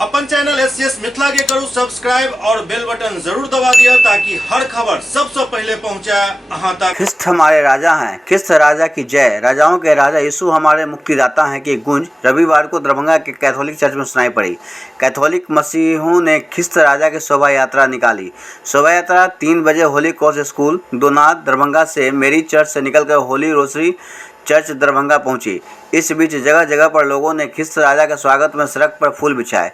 अपन channel SCS Mithila के करू subscribe और बेल बटन जरूर दबा दिया ताकि हर खबर सबसे पहले पहुंचा अहां तक। ख्रिस्त हमारे राजा हैं, ख्रिस्त राजा की जय। राजाओं के राजा यीशु हमारे मुक्तिदाता हैं की गूंज रविवार को दरभंगा के कैथोलिक चर्च में सुनाई पड़ी। कैथोलिक मसीहों ने ख्रिस्त राजा की शोभा यात्रा निकाली। शोभा यात्रा 3 बजे होली क्रॉस स्कूल दोनाथ दरभंगा से मेरी चर्च से निकलकर होली रोसरी चर्च दरभंगा पहुंची। इस बीच जगह जगह पर लोगों ने ख्रिस्त राजा के स्वागत में सड़क पर फूल बिछाए,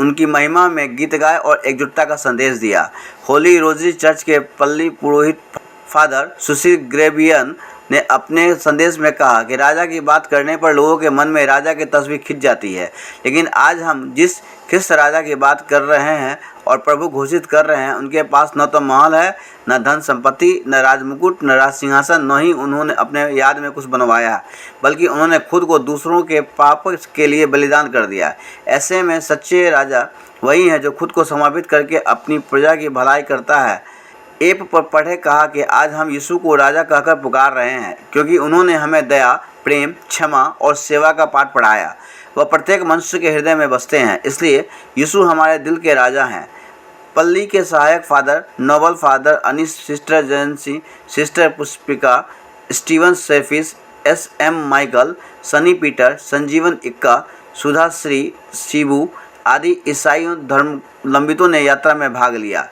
उनकी महिमा में गीत गाए और एकजुटता का संदेश दिया। होली रोजरी चर्च के पल्ली पुरोहित फादर सुशील ग्रेवियन ने अपने संदेश में कहा कि राजा की बात करने पर लोगों के मन में राजा की तस्वीर खिंच जाती है, लेकिन आज हम जिस ख्रिस्त राजा की बात कर रहे हैं और प्रभु घोषित कर रहे हैं, उनके पास न तो महल है, न धन संपत्ति, न राजमुकुट, न राज सिंहासन, न ही उन्होंने अपने याद में कुछ बनवाया, बल्कि उन्होंने खुद को दूसरों के पाप के लिए बलिदान कर दिया। ऐसे में सच्चे राजा वही है जो खुद को समर्पित करके अपनी प्रजा की भलाई करता है। एप पर पढ़े कहा कि आज हम यीशु को राजा कहकर पुकार रहे हैं क्योंकि उन्होंने हमें दया, प्रेम, क्षमा और सेवा का पाठ पढ़ाया। वह प्रत्येक मनुष्य के हृदय में बसते हैं, इसलिए यीशु हमारे दिल के राजा हैं। पल्ली के सहायक father Noble, father Anees, sister Jaincy, sister Pushpika, Steven Cephas, SM Michael, Sunny Peter, Sanjeevan Ekka, Sudha Shri, Shibu आदि ईसाई धर्मावलंबियों ने यात्रा में भाग लिया।